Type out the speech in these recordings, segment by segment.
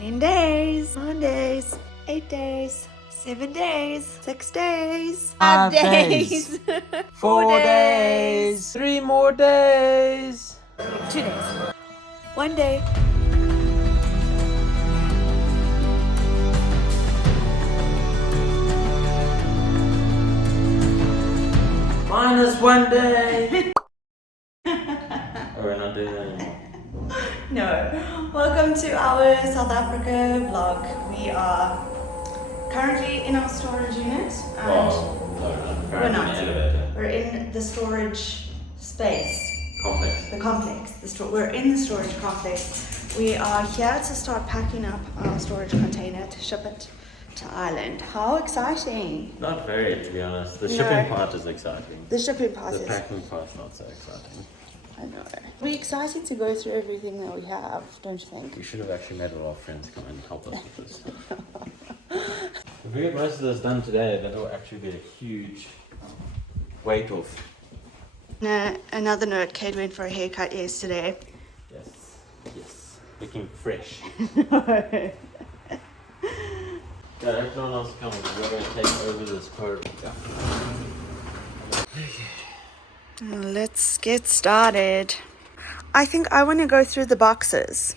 10 days, 9 days, 8 days, 7 days, 6 days, 5 days, 4 days, 3 more days, 2 days, 1 day. minus 1 day. Oh, we're not doing that anymore. No. Welcome to our South Africa vlog. We are currently in our storage unit and we're not. We're in the storage space. Complex. We're in the storage complex. We are here to start packing up our storage container to ship it to Ireland. How exciting! Not very, to be honest. The shipping part is exciting. The shipping part The is. packing part's not so exciting. I know. We're excited to go through everything that we have, don't you think? We should have actually made all our friends come and help us with this. If we get most of this done today, that will actually be a huge weight off. Another note, Kate went for a haircut yesterday. Yes. Looking fresh. No. Yeah, everyone else comes. We're going to take over this part. Let's get started. I think I want to go through the boxes.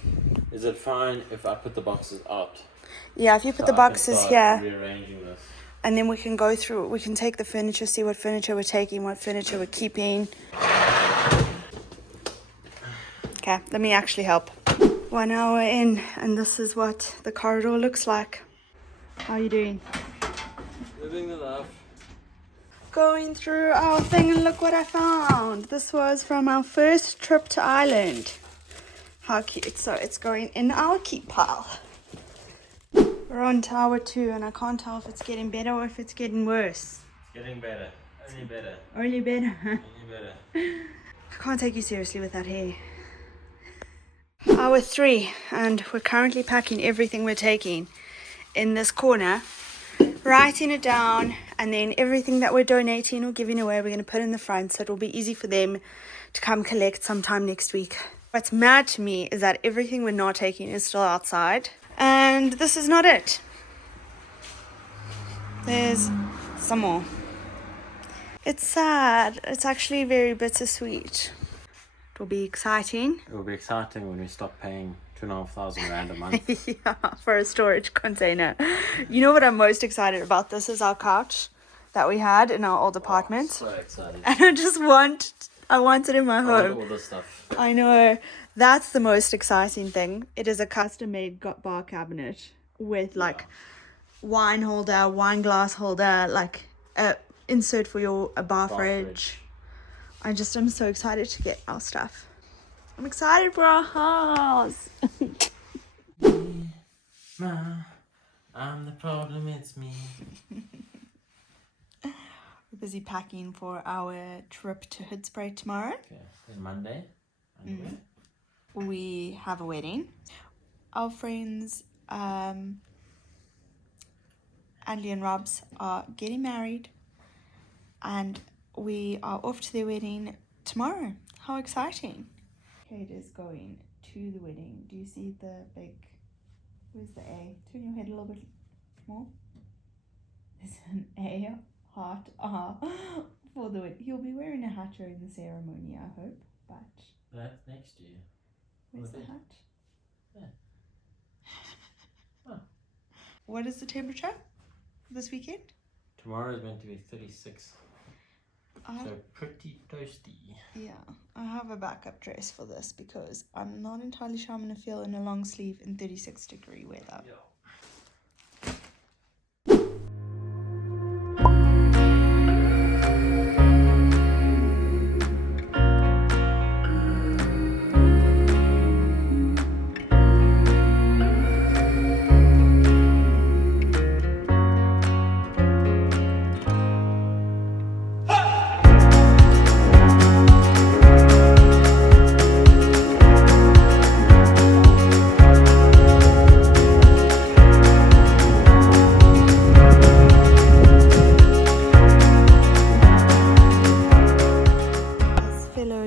Is it fine if I put the boxes out? Yeah, if you put the boxes here, Rearranging this. and then we can go through, we can take the furniture, see what furniture we're taking, what furniture we're keeping. Okay, let me actually help. 1 hour in, and this is what the corridor looks like. How are you doing? Living the life. Going through our thing, and look what I found. This was from our first trip to Ireland. How cute. So it's going in our keep pile. We're on tower 2 and I can't tell if it's getting better or if it's getting worse. Getting better. Only better. Only better. Only better. I can't take you seriously with that hair. Hour 3, and we're currently packing everything we're taking in this corner, writing it down, and then everything that we're donating or giving away we're going to put in the front so it will be easy for them to come collect sometime next week. What's mad to me is that everything we're not taking is still outside, and this is not it. There's some more. It's sad. It's actually very bittersweet. It will be exciting. It will be exciting when we stop paying 2,500 rand a month. Yeah, for a storage container. You know what I'm most excited about? This is our couch that we had in our old apartment. So excited. And I want it in my home. All this stuff. I know. That's the most exciting thing. It is a custom-made bar cabinet with like wine holder, wine glass holder, like a insert for your bar fridge. I'm so excited to get our stuff. I'm excited for our house. I'm the problem, it's me. We're busy packing for our trip to Hoedspruit tomorrow. Okay, then Monday. We have a wedding. Our friends, Andy and Robs, are getting married. And we are off to their wedding tomorrow. How exciting. Kate is going to the wedding. Do you see the big, where's the A? Turn your head a little bit more. There's an A, heart, for the wedding. He'll be wearing a hat during the ceremony, I hope, but... That's next year. Where's the hat? Yeah. Oh. What is the temperature this weekend? Tomorrow is meant to be 36. So pretty toasty. Yeah, I have a backup dress for this because I'm not entirely sure I'm going to feel in a long sleeve in 36-degree weather. Yeah.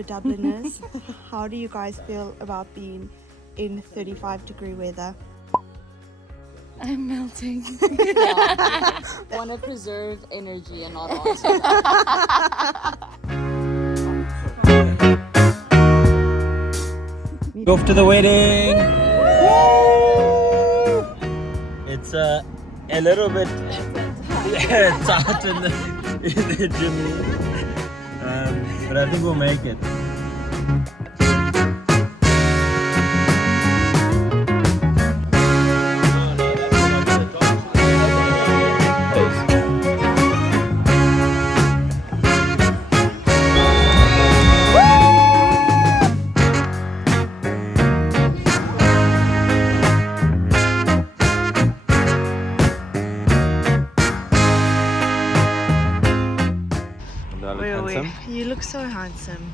Dubliners, how do you guys feel about being in 35-degree weather? I'm melting. Want to preserve energy and not answer. Off to the wedding! It's a little bit tight in the Jimmy. But I think we'll make it. You look so handsome.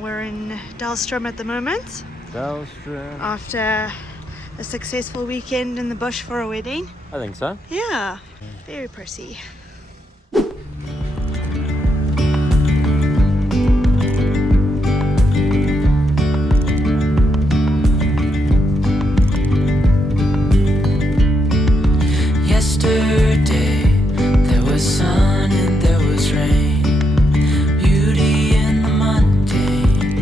We're in Dalstrom at the moment. Dalstrom. After a successful weekend in the bush for a wedding. I think so. Yeah, very pretty. Yesterday there was sun and there was rain, beauty in the mundane.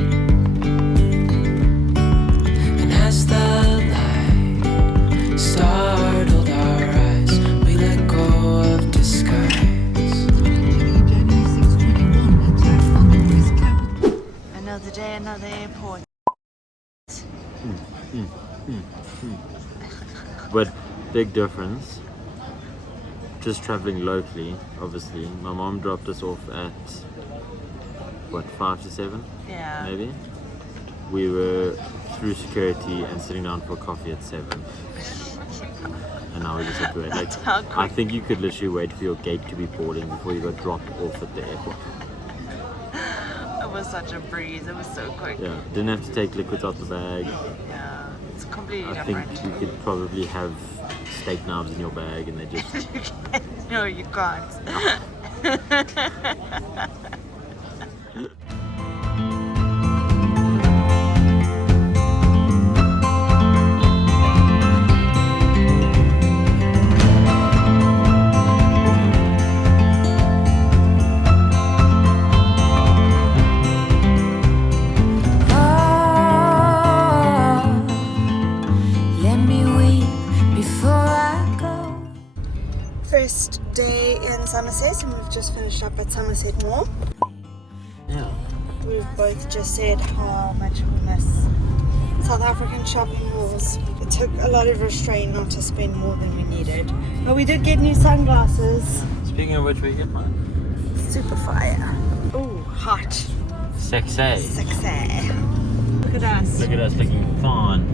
And as the light startled our eyes, we let go of disguise. Another day, another airport. But big difference. Just traveling locally, obviously. My mom dropped us off at what, 5 to 7? Yeah. Maybe. We were through security and sitting down for coffee at 7. And now we just have to wait. Like, I think you could literally wait for your gate to be boarding before you got dropped off at the airport. It was such a breeze, it was so quick. Yeah, didn't have to take liquids out the bag. Yeah, it's completely I different. think you could probably have steak knives in your bag and they just... No, you can't. First day in Somerset, and we've just finished up at Somerset Mall. Yeah. We've both just said how much we miss South African shopping malls. It took a lot of restraint not to spend more than we needed. But we did get new sunglasses. Speaking of which, we get mine. Super fire. Ooh, hot. Sexy. Sexy. Look at us. Look at us looking fawn.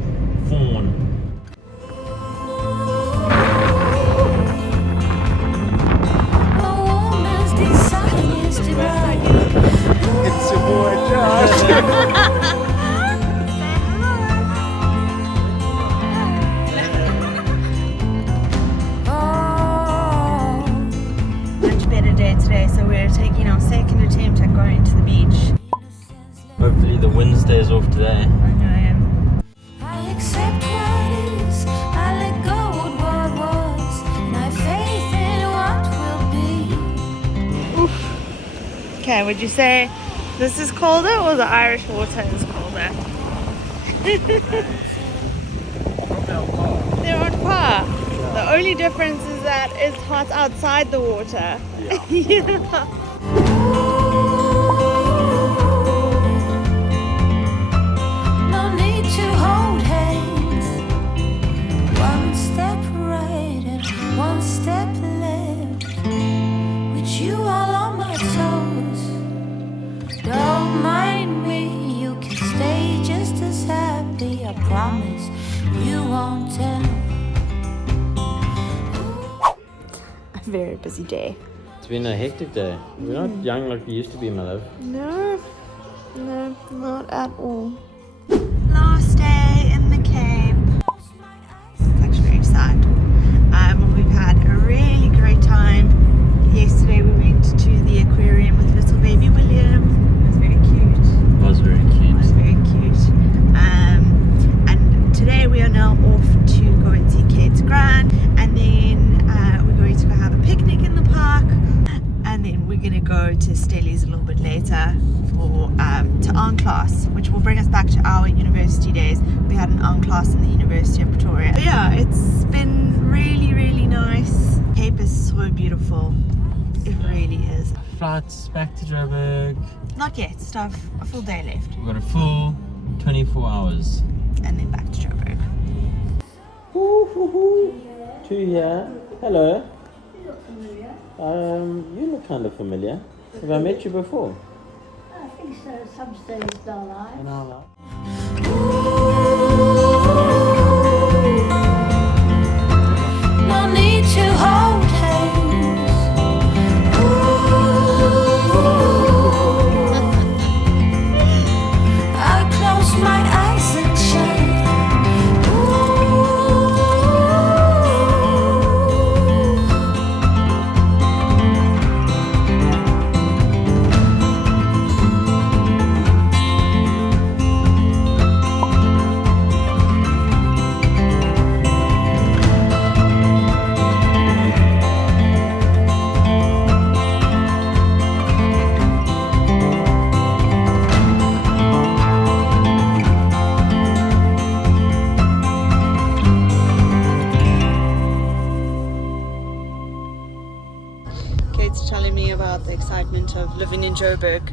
It's your boy Josh. Much better day today, so we're taking our second attempt at going to the beach. Hopefully the wind stays off today. I know. I accept what is, I let go of what was, and I have faith in what will be. Okay, would you say this is colder or the Irish water is colder? They're on par. The only difference is that it's hot outside the water. Yeah. No need to hold hands. One step right and one step left. With you all on my toes. Don't mind me, you can stay just as happy. I promise you won't tell. A very busy day. It's been a hectic day. We're not young like we used to be, my love. No, not at all. Last day in the Cape. It's actually very sad. We've had a really great time. Yesterday we went to the aquarium with little baby William. It was very cute. It was very It cute. was very cute. And today we are now off to go and see Kate later for to ARN class, which will bring us back to our university days. We had an ARN class in the University of Pretoria. But yeah, it's been really, really nice. Cape is so beautiful. It really is. Flights back to Joburg. Not yet. Still have a full day left, We've got a full 24 hours. and then back to Joburg. Two here. Hello. You look kind of familiar. Have I met you before? I think so, at some stage in our life. In our life? No need to hold hands. I close my eyes and shine. Kate's telling me about the excitement of living in Joburg.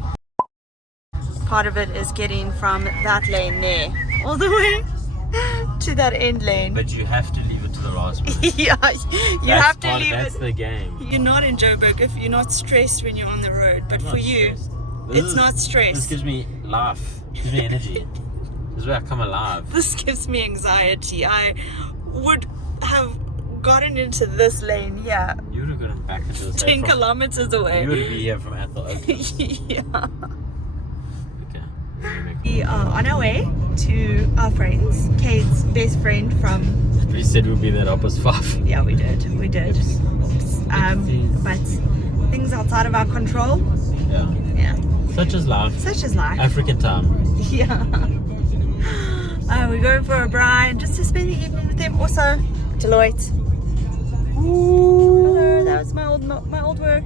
Part of it is getting from that lane there all the way to that end lane. But you have to leave it to the last minute. Yeah, you have to leave That's it. the game. You're not in Joburg if you're not stressed when you're on the road. But for you, it's not stress. This gives me life. Gives me energy. This is where I come alive. This gives me anxiety. I would have gotten into this lane here You would have gotten back into the 10 kilometers away. You would be here from Athol. Yeah. Okay. We are on our way to our friends. Kate's best friend from... We said we'd be there up as 5. Yeah, we did. Oops. But things outside of our control. Yeah. Yeah. Such is life. Such is life. African time. Yeah. We're going for a bride just to spend the evening with them. Also, Deloitte. Hello, that was my old work.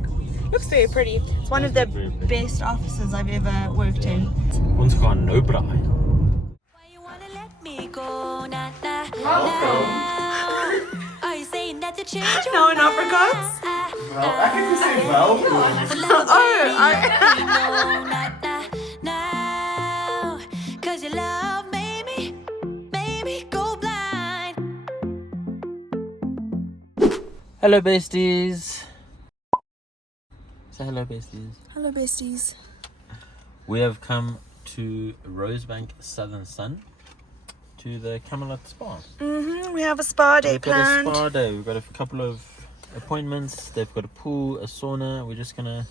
Looks very pretty. It's one of the best offices I've ever worked in. Ons gaan nou braai. Why you wanna let me go? Nah, nah, nah. Are you saying that you change your No, in Afrikaans? Ek het gesê welkom. Now, 'cause your love made me go blind. Hello besties. Say hello besties. Hello, besties. We have come to Rosebank Southern Sun to the Camelot Spa. We have a spa day We've got planned. a spa day. We've got a couple of appointments. They've got a pool, a sauna. We're just gonna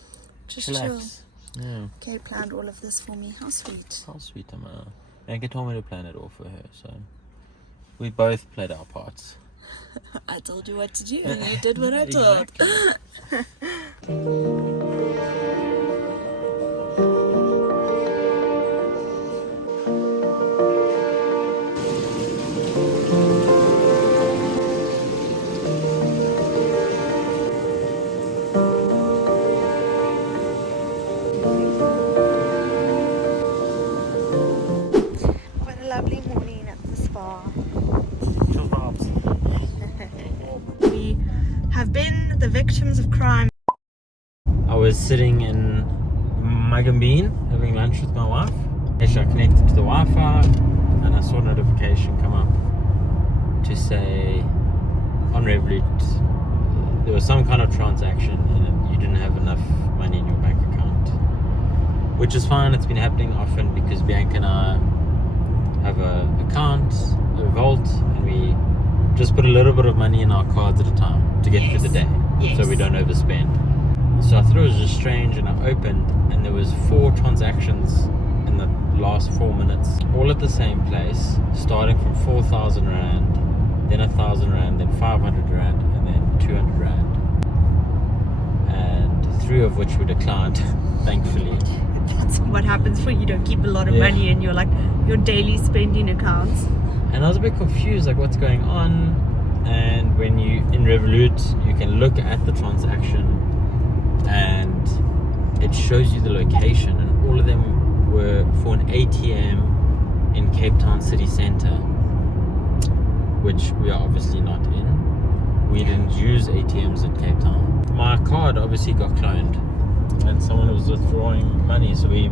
Just chill. relax. Yeah. Kate planned all of this for me. How sweet. How sweet am I? Maggie told me to plan it all for her, so we both played our parts. I told you what to do and you did what I told. What a lovely morning at the spa. We have been the victims of crime. I was sitting in Magambeen having lunch with my wife. Actually, I connected to the Wi-Fi and I saw a notification come up to say on Revolut there was some kind of transaction and you didn't have enough money in your bank account, which is fine. It's been happening often because Bianca and I have a account, a vault, and we just put a little bit of money in our cards at a time to get through the day, so we don't overspend. So I thought it was just strange, and I opened and there was 4 transactions in the last 4 minutes, all at the same place, starting from 4,000 Rand, then 1,000 Rand, then 500 Rand, and then 200 Rand, and 3 of which were declined, thankfully. That's what happens when you don't keep a lot of money in your daily spending accounts. And I was a bit confused, like what's going on. And when you in Revolut, you can look at the transaction and it shows you the location, and all of them were for an ATM in Cape Town city centre, which we are obviously not in. We didn't use ATMs in Cape Town. My card obviously got cloned and someone was withdrawing money, so we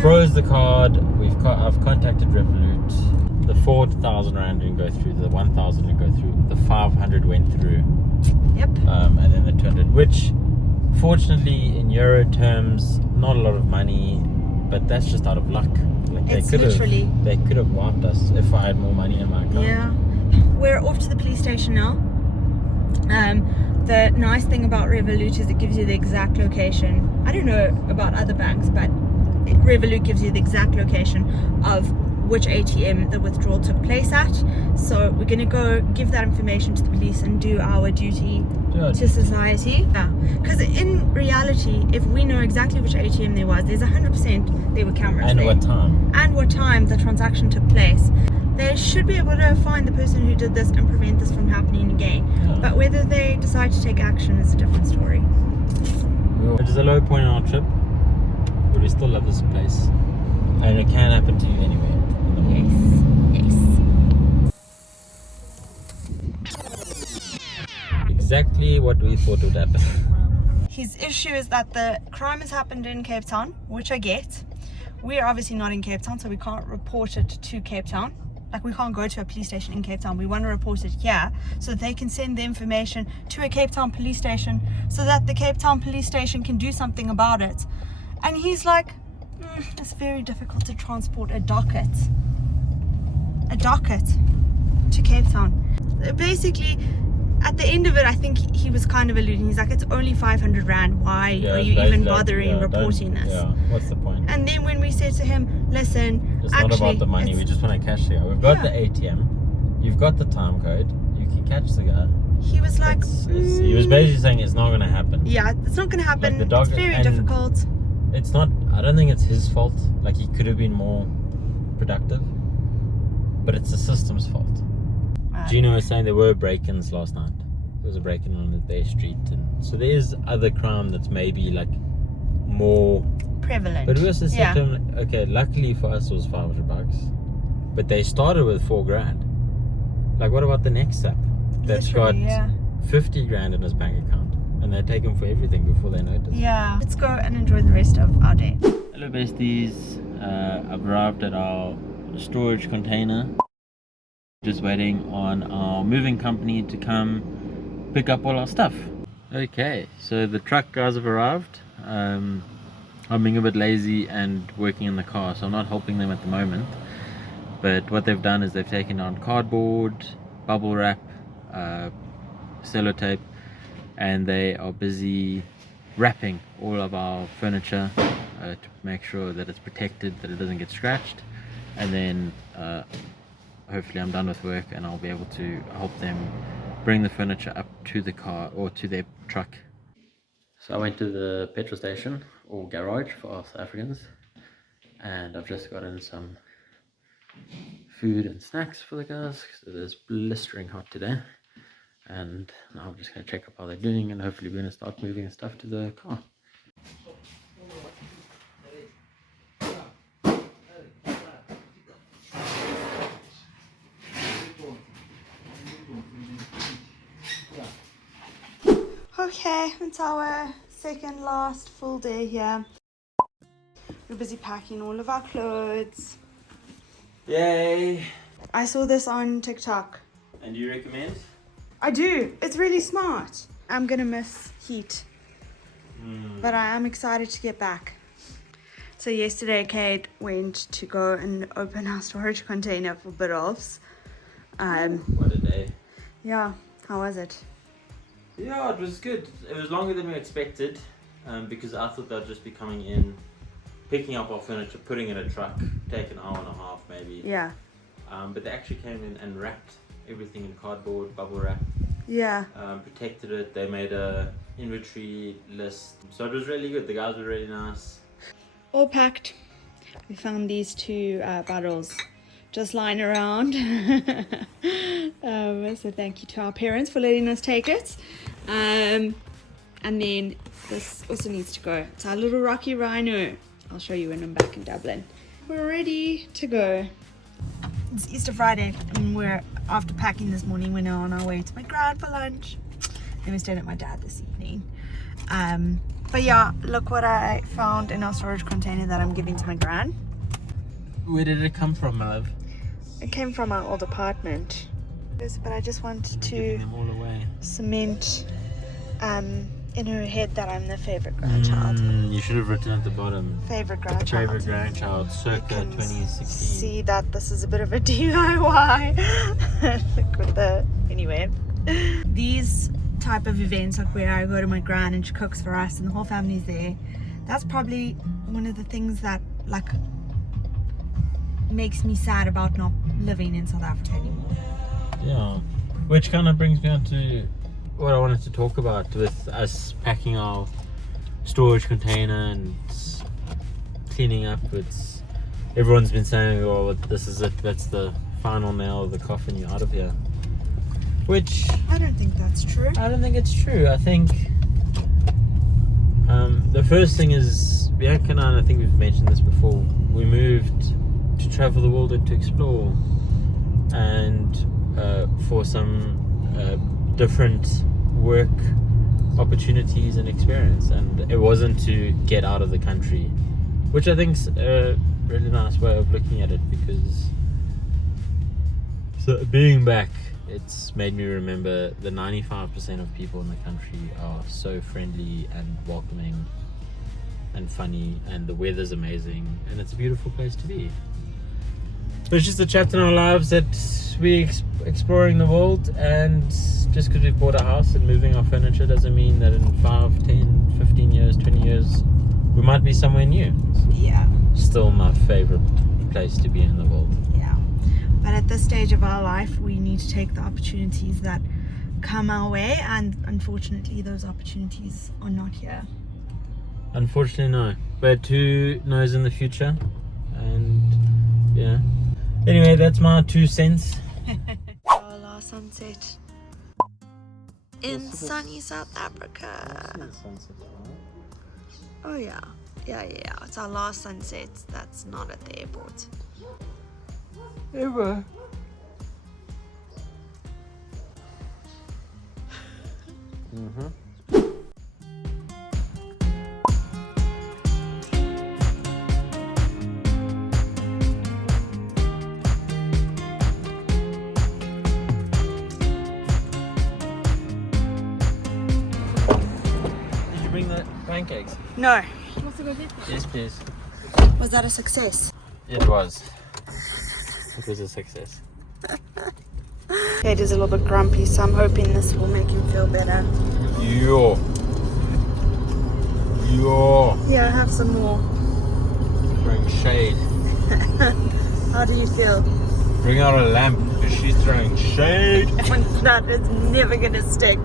froze the card. I've contacted Revolut. The 4,000 rand didn't go through, the 1,000 didn't go through, the 500 went through. Yep. And then the 200, which fortunately in euro terms, not a lot of money, but that's just out of luck. Like they could have wiped us if I had more money in my account. Yeah. We're off to the police station now. The nice thing about Revolut is it gives you the exact location. I don't know about other banks, but Revolut gives you the exact location of which ATM the withdrawal took place at. So we're going to go give that information to the police and do our duty to society. Yeah, because in reality, if we know exactly which ATM there was, there's 100% there were cameras And there. what time The transaction took place. They should be able to find the person who did this and prevent this from happening again. Yeah. But whether they decide to take action is a different story. It is a low point in our trip, but we still love this place, and it can happen to you anywhere in the world. Yes. Exactly what we thought would happen. His issue is that the crime has happened in Cape Town, which I get. We're obviously not in Cape Town, so we can't report it to Cape Town. Like, we can't go to a police station in Cape Town. We want to report it here so that they can send the information to a Cape Town police station so that the Cape Town police station can do something about it. And he's like, it's very difficult to transport a docket to Cape Town. Basically, at the end of it, I think he was kind of alluding. He's like, it's only 500 rand. Why are you even bothering reporting this? Yeah, what's the point? And then when we said to him, listen, It's actually, not about the money, we just want to cash the guy. We've got the ATM, you've got the time code, you can catch the guy. He was like, he was basically saying it's not going to happen. yeah, it's not going to happen. Like the dog, it's very difficult. It's not, I don't think it's his fault. Like, he could have been more productive, but it's the system's fault. Gino was saying there were break-ins last night. There was a break-in on their street, and so there is other crime that's maybe like more prevalent. But we also said to him, okay, luckily for us it was $500, but they started with 4 grand. Like, what about the next step that's got 50 grand in his bank account, and they take him for everything before they notice? Yeah, let's go and enjoy the rest of our day. Hello besties, I've arrived at our storage container. Just waiting on our moving company to come pick up all our stuff. Okay, so the truck guys have arrived. I'm being a bit lazy and working in the car, so I'm not helping them at the moment. But what they've done is they've taken on cardboard, bubble wrap, sellotape, and they are busy wrapping all of our furniture to make sure that it's protected, that it doesn't get scratched. And then hopefully I'm done with work and I'll be able to help them bring the furniture up to the car or to their truck. So I went to the petrol station or garage for us Africans, and I've just gotten some food and snacks for the guys because it is blistering hot today. And now I'm just going to check up how they're doing, and hopefully we're going to start moving stuff to the car. Okay, it's our second last full day here. We're busy packing all of our clothes. Yay! I saw this on TikTok. And do you recommend? I do. It's really smart. I'm gonna miss heat. But I am excited to get back. So yesterday Kate went to go and open our storage container for bit-offs. What a day. Yeah, how was it? Yeah, it was good. It was longer than we expected, because I thought they'd just be coming in, picking up our furniture, putting it in a truck, take an hour and a half maybe. Yeah. But they actually came in and wrapped everything in cardboard, bubble wrap. Yeah. Protected it. They made a inventory list. So it was really good. The guys were really nice. All packed. We found these 2 bottles just lying around. So thank you to our parents for letting us take it. And then this also needs to go. It's our little Rocky Rhino. I'll show you when I'm back in Dublin. We're ready to go. It's Easter Friday and we're, after packing this morning, we're now on our way to my gran for lunch. Then we're staying at my dad this evening. But yeah, look what I found in our storage container that I'm giving to my gran. Where did it come from, my love? It came from our old apartment. But I just wanted to Them all away. cement in her head that I'm the favorite grandchild. You should have written at the bottom. Favorite grandchild. Favorite grandchild, circa can 2016. See that this is a bit of a DIY. Look with the, anyway. These type of events, like where I go to my gran and she cooks for us and the whole family's there, that's probably one of the things that like makes me sad about not living in South Africa anymore. Yeah, which kind of brings me on to what I wanted to talk about with us packing our storage container and cleaning up. It's everyone's been saying, oh, this is it, that's the final nail of the coffin, you're out of here. Which I don't think that's true. I don't think it's true. I think the first thing is Bianca and I think we've mentioned this before, we moved to travel the world and to explore, and for some different work opportunities and experience, and it wasn't to get out of the country, which I think's a really nice way of looking at it, because so being back, it's made me remember the 95% of people in the country are so friendly and welcoming and funny, and the weather's amazing, and it's a beautiful place to be. So it's just a chapter in our lives that we're exploring the world, and just because we've bought a house and moving our furniture doesn't mean that in 5, 10, 15 years, 20 years we might be somewhere new. Yeah. Still my favorite place to be in the world. Yeah. But at this stage of our life, we need to take the opportunities that come our way, and unfortunately those opportunities are not here. Unfortunately, no. But who knows in the future? And yeah. Anyway, that's my 2 cents. Our last sunset in sunny South Africa. Oh yeah. Yeah. It's our last sunset that's not at the airport. Ever. Did you bring the pancakes? No. Yes, please. Was that a success? It was. It was a success. Kate is a little bit grumpy, so I'm hoping this will make him feel better. Yo. Yeah, have some more. Throwing shade. How do you feel? Bring out a lamp because she's throwing shade. That is never gonna stick.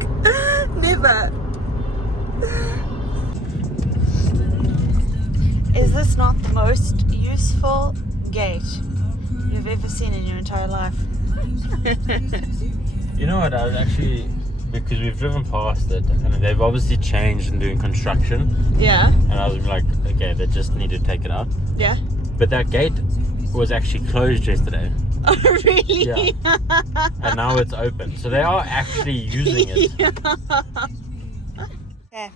Never. Is this not the most useful gate you've ever seen in your entire life? You know what, I was actually, because we've driven past it and they've obviously changed and doing construction, Yeah. and I was like, okay, they just need to take it out. Yeah. But that gate was actually closed yesterday. Oh, really? Yeah. And now it's open. So they are actually using it. Okay.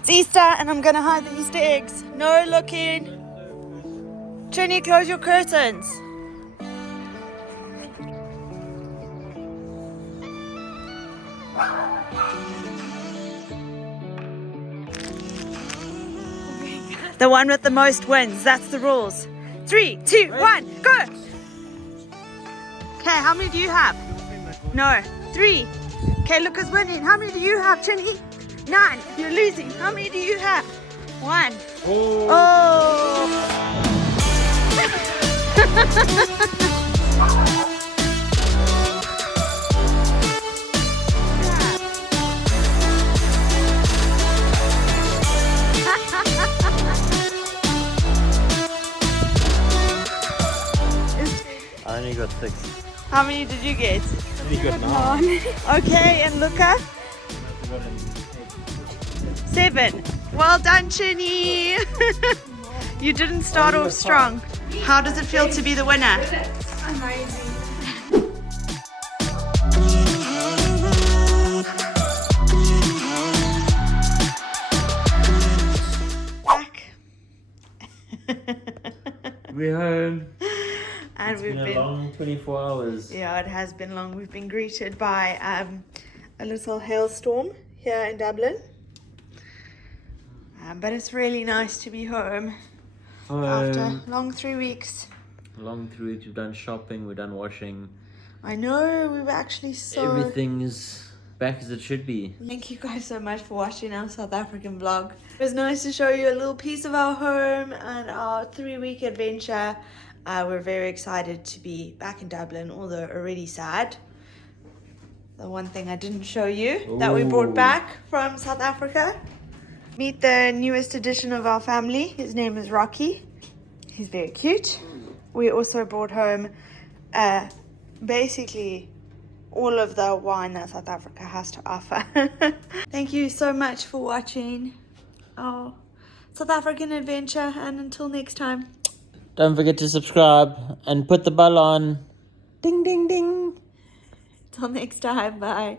It's Easter and I'm gonna hide the Easter eggs. No looking. Trini, close your curtains. The one with the most wins. That's the rules. 3, 2, 1, go! Okay, how many do you have? No. 3. Okay, look who's winning. How many do you have, Trini? 9. You're losing. How many do you have? 1. Oh. I only got 6. How many did you get? I only got 9. Okay, and Luca? 7. Well done, Chinny. You didn't start off strong. How does it feel to be the winner? Amazing. Back. We're home. And It's we've been a long 24 hours. Yeah, it has been long. We've been greeted by a little hailstorm here in Dublin. But it's really nice to be home after a long 3 weeks. Long 3 weeks. We've done shopping, we've done washing. I know, we were actually so... Everything is back as it should be. Thank you guys so much for watching our South African vlog. It was nice to show you a little piece of our home and our 3-week adventure. We're very excited to be back in Dublin, although already sad. The one thing I didn't show you that we brought back from South Africa. Meet the newest addition of our family. His name is Rocky. He's very cute. We also brought home basically all of the wine that South Africa has to offer. Thank you so much for watching our South African adventure, and until next time. Don't forget to subscribe and put the bell on. Ding, ding, ding. Till next time, bye.